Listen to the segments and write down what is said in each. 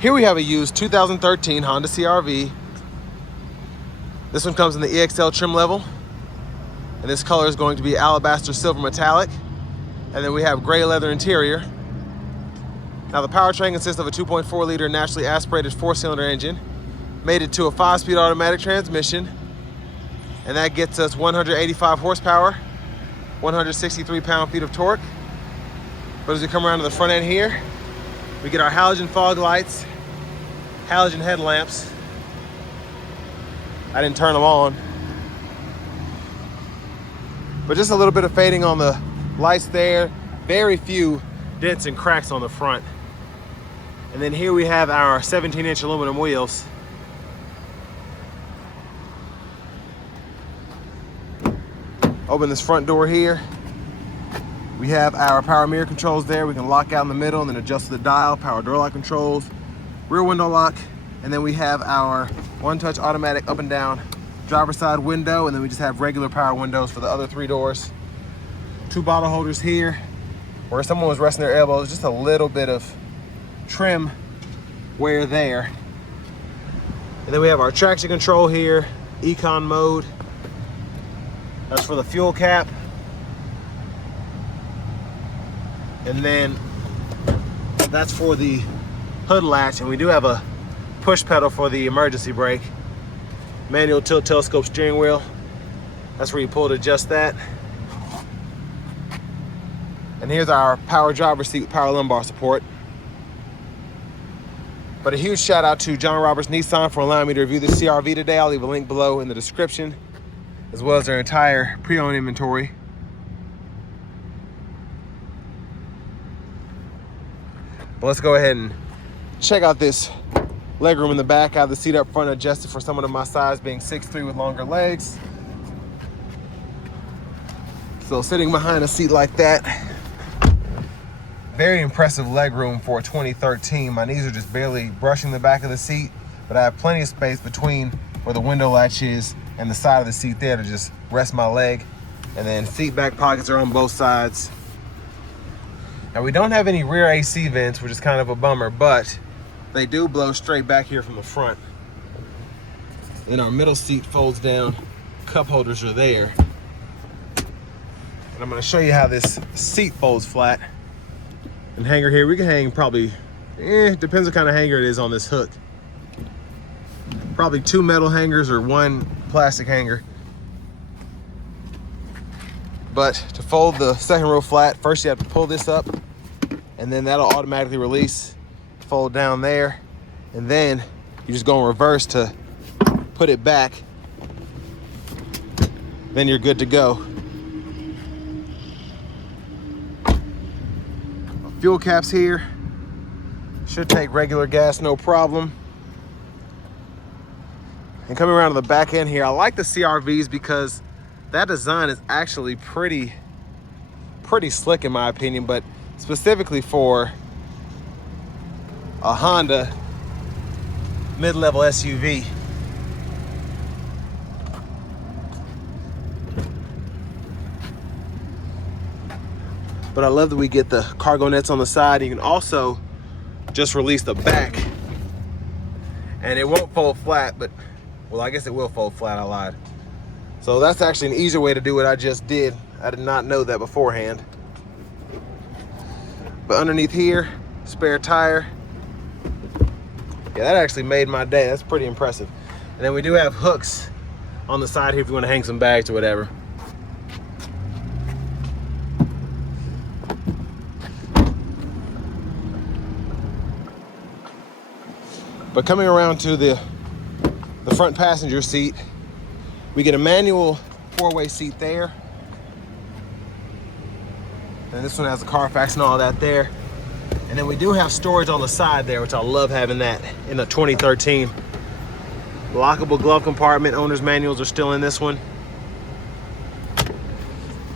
Here we have a used 2013 Honda CR-V. This one comes in the EX-L trim level. And this color is going to be alabaster silver metallic. And then we have gray leather interior. Now the powertrain consists of a 2.4 liter naturally aspirated 4-cylinder engine, mated to a 5-speed automatic transmission. And that gets us 185 horsepower, 163 pound-feet of torque. But as we come around to the front end here, we get our halogen fog lights, halogen headlamps. I didn't turn them on. But just a little bit of fading on the lights there. Very few dents and cracks on the front. And then here we have our 17-inch aluminum wheels. Open this front door here. We have our power mirror controls there. We can lock out in the middle and then adjust the dial, power door lock controls, rear window lock, and then we have our one-touch automatic up and down driver's side window, and then we just have regular power windows for the other 3 doors. 2 bottle holders here where someone was resting their elbows, just a little bit of trim wear there. And then we have our traction control here, econ mode. That's for the fuel cap. And then that's for the hood latch, and we do have a push pedal for the emergency brake. Manual tilt telescope steering wheel. That's where you pull to adjust that. And here's our power driver seat with power lumbar support. But a huge shout out to John Roberts Nissan for allowing me to review the CR-V today. I'll leave a link below in the description, as well as their entire pre-owned inventory. But let's go ahead and check out this legroom in the back. I have the seat up front adjusted for someone of my size, being 6'3" with longer legs. So sitting behind a seat like that, very impressive legroom for a 2013. My knees are just barely brushing the back of the seat, but I have plenty of space between where the window latch is and the side of the seat there to just rest my leg. And then seat back pockets are on both sides. Now we don't have any rear AC vents, which is kind of a bummer, but they do blow straight back here from the front. Then our middle seat folds down, cup holders are there. And I'm gonna show you how this seat folds flat. And hanger here, we can hang probably, depends what kind of hanger it is on this hook. Probably 2 metal hangers or 1 plastic hanger. But to fold the second row flat, first you have to pull this up, and then that'll automatically release, fold down there, and then you just go in reverse to put it back. Then you're good to go. Fuel caps here. Should take regular gas, no problem. And coming around to the back end here, I like the CR-Vs because that design is actually pretty slick in my opinion, but specifically for a Honda mid-level SUV. But I love that we get the cargo nets on the side. You can also just release the back and it won't fold flat, but, well, I guess it will fold flat, I lied. So that's actually an easier way to do what I just did. I did not know that beforehand. But underneath here, spare tire. Yeah, that actually made my day. That's pretty impressive. And then we do have hooks on the side here if you want to hang some bags or whatever. But coming around to the front passenger seat, we get a manual 4-way seat there. And this one has the Carfax and all that there. And then we do have storage on the side there, which I love having that in the 2013. Lockable glove compartment, owner's manuals are still in this one.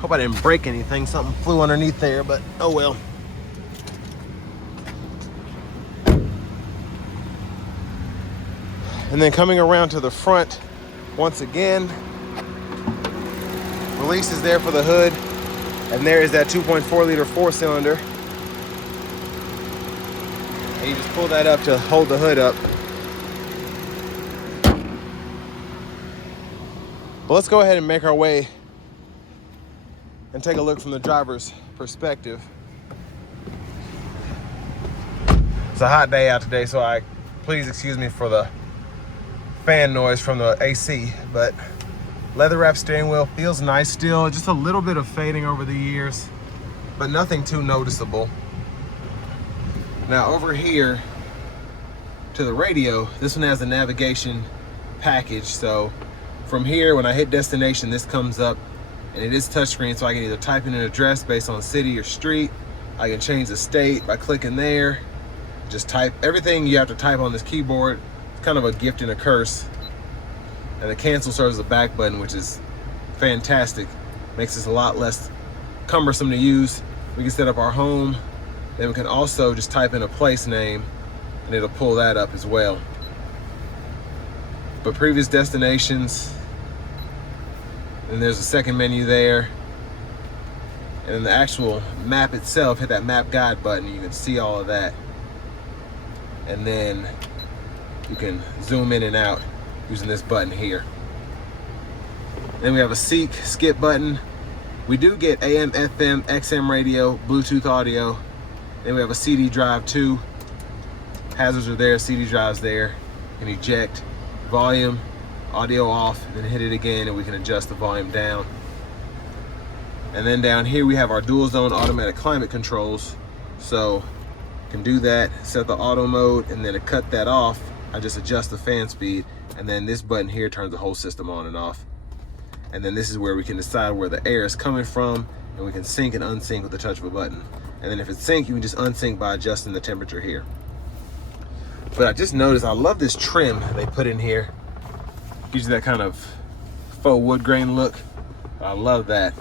Hope I didn't break anything. Something flew underneath there, but oh well. And then coming around to the front, once again, release is there for the hood. And there is that 2.4 liter 4-cylinder. And you just pull that up to hold the hood up. But let's go ahead and make our way and take a look from the driver's perspective. It's a hot day out today, so please excuse me for the fan noise from the AC, but leather wrap steering wheel feels nice still. Just a little bit of fading over the years, but nothing too noticeable. Now over here to the radio, this one has a navigation package. So from here, when I hit destination, this comes up, and it is touchscreen, so I can either type in an address based on city or street. I can change the state by clicking there. Just type everything you have to type on this keyboard. It's kind of a gift and a curse. And the cancel serves as a back button, which is fantastic. Makes this a lot less cumbersome to use. We can set up our home. Then we can also just type in a place name, and it'll pull that up as well. But previous destinations, and there's a second menu there. And then the actual map itself, hit that map guide button, you can see all of that. And then you can zoom in and out using this button here. Then we have a seek, skip button. We do get AM, FM, XM radio, Bluetooth audio. Then we have a CD drive too. Hazards are there, CD drive's there. You can eject, volume, audio off, and then hit it again and we can adjust the volume down. And then down here we have our dual zone automatic climate controls. So can do that, set the auto mode, and then to cut that off, I just adjust the fan speed, and then this button here turns the whole system on and off. And then this is where we can decide where the air is coming from, and we can sync and unsync with the touch of a button. And then if it's sync, you can just unsync by adjusting the temperature here. But I just noticed, I love this trim they put in here. Gives you that kind of faux wood grain look. I love that.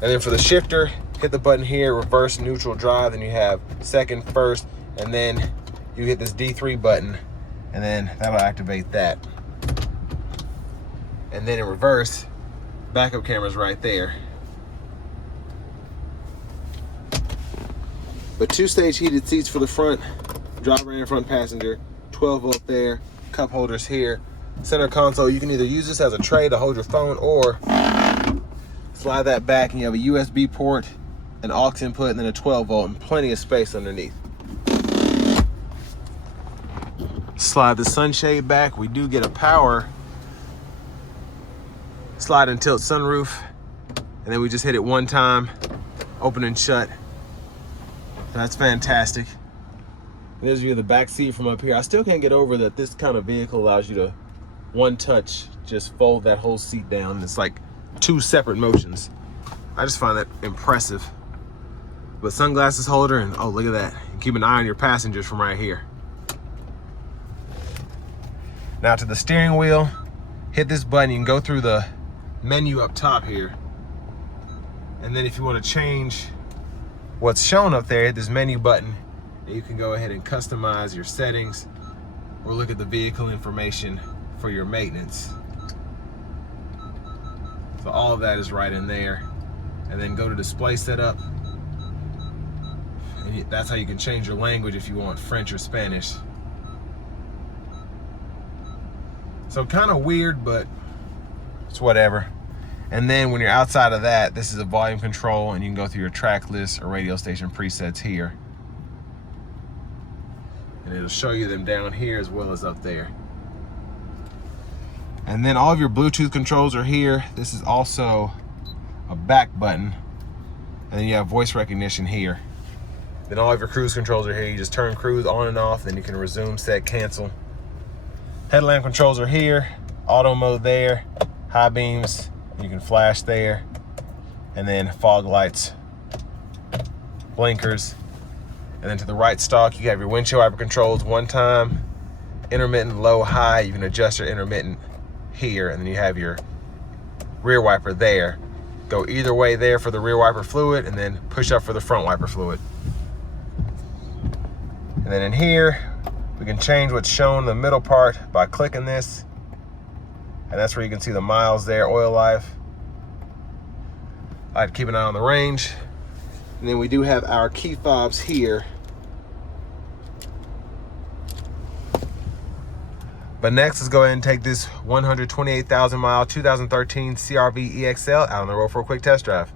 And then for the shifter, hit the button here, reverse, neutral, drive, then you have second, first, and then you hit this D3 button, and then that'll activate that. And then in reverse, backup camera's right there. But 2-stage heated seats for the front, driver and front passenger, 12 volt there, cup holders here, center console. You can either use this as a tray to hold your phone, or slide that back and you have a USB port, an aux input, and then a 12 volt and plenty of space underneath. Slide the sunshade back. We do get a power slide and tilt sunroof, and then we just hit it one time, open and shut. That's fantastic. There's a view of the back seat from up here. I still can't get over that this kind of vehicle allows you to one touch just fold that whole seat down. It's like two separate motions. I just find that impressive. But sunglasses holder, and oh, look at that. You keep an eye on your passengers from right here. Now to the steering wheel, hit this button. You can go through the menu up top here. And then if you want to change what's shown up there, hit this menu button. And you can go ahead and customize your settings or look at the vehicle information for your maintenance. So all of that is right in there. And then go to display setup. And that's how you can change your language if you want French or Spanish. So kind of weird, but it's whatever. And then when you're outside of that, this is a volume control, and you can go through your track list or radio station presets here. And it'll show you them down here as well as up there. And then all of your Bluetooth controls are here. This is also a back button. And then you have voice recognition here. Then all of your cruise controls are here. You just turn cruise on and off, then you can resume, set, cancel. Headlamp controls are here. Auto mode there. High beams, you can flash there. And then fog lights, blinkers. And then to the right stalk, you have your windshield wiper controls one time. Intermittent, low, high. You can adjust your intermittent here, and then you have your rear wiper there. Go either way there for the rear wiper fluid, and then push up for the front wiper fluid. And then in here, we can change what's shown in the middle part by clicking this. And that's where you can see the miles there, oil life. I like to keep an eye on the range. And then we do have our key fobs here. But next, let's go ahead and take this 128,000 mile 2013 CR-V EX-L out on the road for a quick test drive.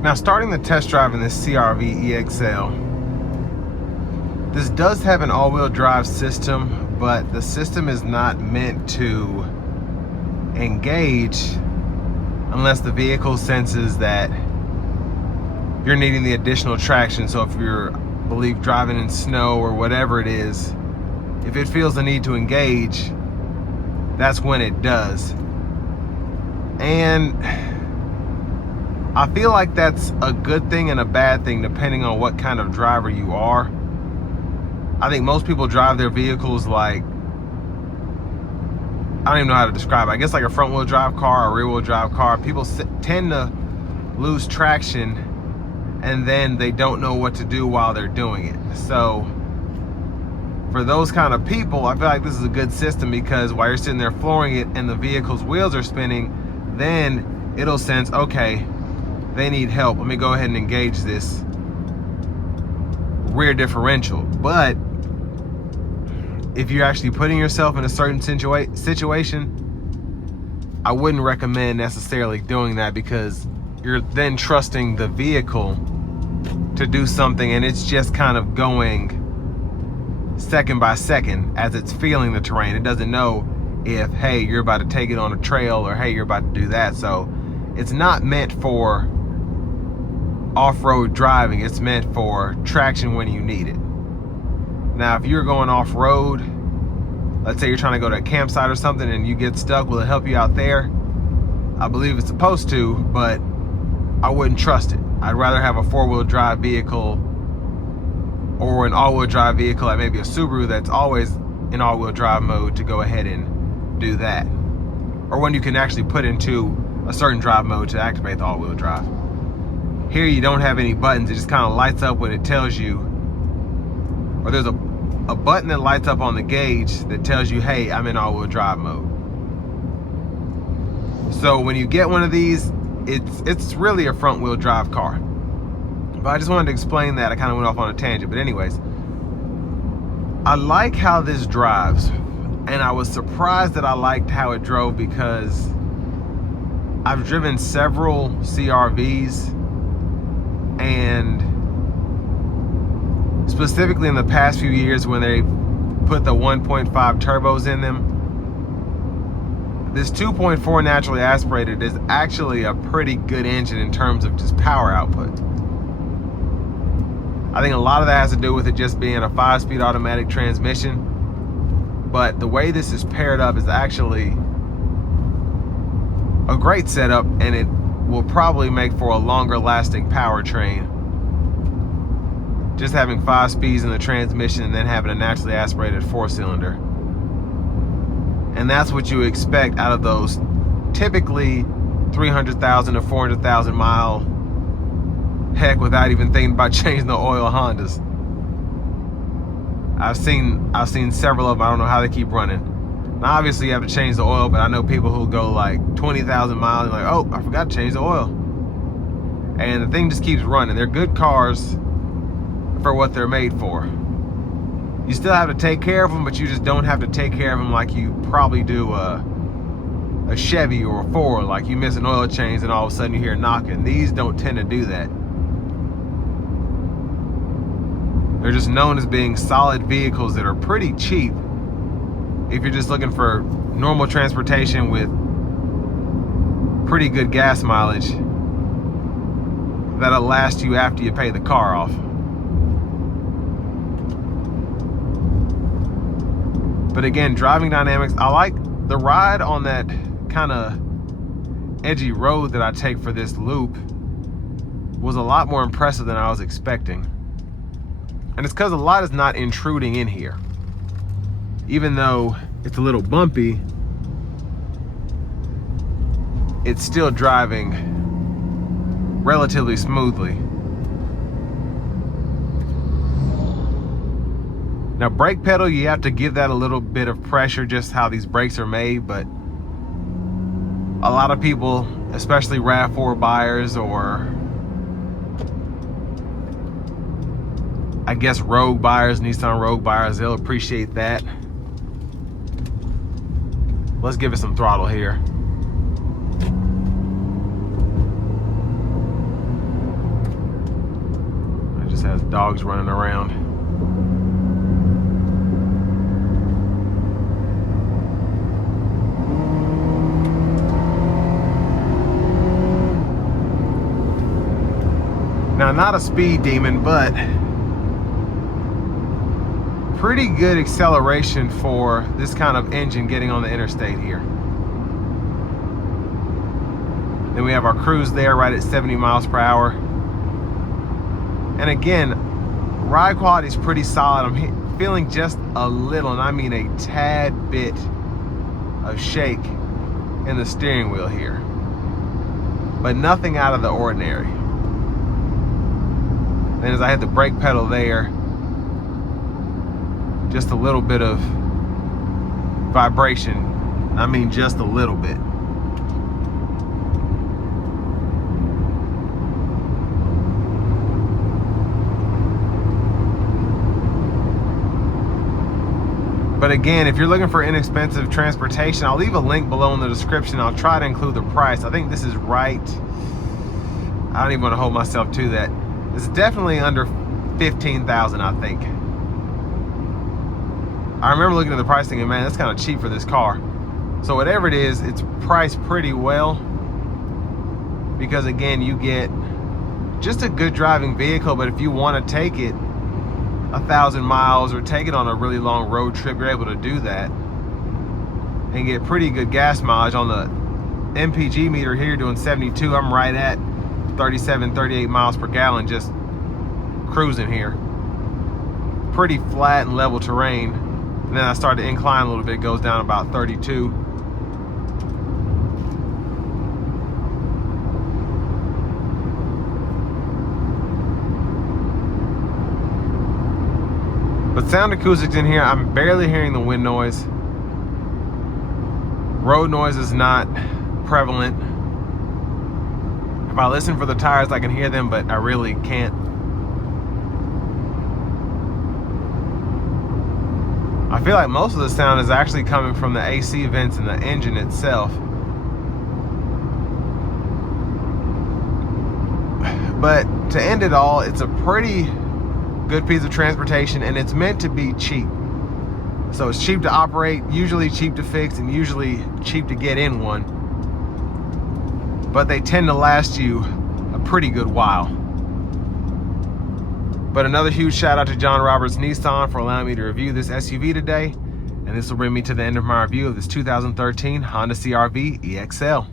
Now, starting the test drive in this CR-V EX-L, this does have an all-wheel drive system, but the system is not meant to engage unless the vehicle senses that you're needing the additional traction. So if you're, driving in snow or whatever it is, if it feels the need to engage, that's when it does. And I feel like that's a good thing and a bad thing depending on what kind of driver you are. I think most people drive their vehicles like, I don't even know how to describe it. I guess like a front wheel drive car or rear wheel drive car. People tend to lose traction and then they don't know what to do while they're doing it. So for those kind of people, I feel like this is a good system, because while you're sitting there flooring it and the vehicle's wheels are spinning, then it'll sense, okay, they need help. Let me go ahead and engage this rear differential. But if you're actually putting yourself in a certain situation, I wouldn't recommend necessarily doing that, because you're then trusting the vehicle to do something and it's just kind of going second by second as it's feeling the terrain. It doesn't know if, hey, you're about to take it on a trail, or hey, you're about to do that. So it's not meant for off-road driving. It's meant for traction when you need it. Now, if you're going off-road, let's say you're trying to go to a campsite or something and you get stuck, will it help you out there? I believe it's supposed to, but I wouldn't trust it. I'd rather have a four-wheel drive vehicle or an all-wheel drive vehicle, like maybe a Subaru that's always in all-wheel drive mode, to go ahead and do that. Or when you can actually put into a certain drive mode to activate the all-wheel drive. Here you don't have any buttons. It just kind of lights up when it tells you, or there's a button that lights up on the gauge that tells you, hey, I'm in all-wheel drive mode. So when you get one of these, it's really a front-wheel drive car. But I just wanted to explain that. I kind of went off on a tangent. But anyways, I like how this drives. And I was surprised that I liked how it drove, because I've driven several CR-Vs, and specifically in the past few years when they put the 1.5 turbos in them, this 2.4 naturally aspirated is actually a pretty good engine in terms of just power output. I think a lot of that has to do with it just being a 5-speed automatic transmission, but the way this is paired up is actually a great setup, and it will probably make for a longer lasting powertrain. Just having 5 speeds in the transmission and then having a naturally aspirated 4-cylinder. And that's what you expect out of those typically 300,000 to 400,000 mile, heck, without even thinking about changing the oil, Hondas. I've seen several of them. I don't know how they keep running. Now obviously you have to change the oil, but I know people who go like 20,000 miles and like, oh, I forgot to change the oil. And the thing just keeps running. They're good cars for what they're made for. You still have to take care of them, but you just don't have to take care of them like you probably do a Chevy or a Ford. Like you miss an oil change and all of a sudden you hear knocking. These don't tend to do that. They're just known as being solid vehicles that are pretty cheap if you're just looking for normal transportation with pretty good gas mileage that'll last you after you pay the car off. But again, driving dynamics, I like the ride on that kind of edgy road that I take for this loop was a lot more impressive than I was expecting. And it's because a lot is not intruding in here. Even though it's a little bumpy, it's still driving relatively smoothly. Now brake pedal, you have to give that a little bit of pressure, just how these brakes are made, but a lot of people, especially RAV4 buyers or I guess rogue buyers, Nissan rogue buyers, they'll appreciate that. Let's give it some throttle here. It just has dogs running around. Now, not a speed demon, but pretty good acceleration for this kind of engine getting on the interstate here. Then we have our cruise there right at 70 miles per hour. And again, ride quality is pretty solid. I'm feeling just a little, and I mean a tad bit of shake in the steering wheel here, but nothing out of the ordinary. And as I hit the brake pedal there, just a little bit of vibration. I mean, just a little bit. But again, if you're looking for inexpensive transportation, I'll leave a link below in the description. I'll try to include the price. I think this is right. I don't even want to hold myself to that. It's definitely under $15,000, I think. I remember looking at the price thinking, man, that's kind of cheap for this car. So whatever it is, it's priced pretty well. Because again, you get just a good driving vehicle, but if you want to take it 1,000 miles or take it on a really long road trip, you're able to do that and get pretty good gas mileage. On the MPG meter here doing 72, I'm right at 37, 38 miles per gallon just cruising here. Pretty flat and level terrain. And then I start to incline a little bit, it goes down about 32. But sound acoustics in here, I'm barely hearing the wind noise. Road noise is not prevalent. If I listen for the tires, I can hear them, but I really can't. I feel like most of the sound is actually coming from the AC vents in the engine itself. But to end it all, it's a pretty good piece of transportation, and it's meant to be cheap. So it's cheap to operate, usually cheap to fix, and usually cheap to get in one. But they tend to last you a pretty good while. But another huge shout out to John Roberts Nissan for allowing me to review this SUV today. And this will bring me to the end of my review of this 2013 Honda CR-V EX-L.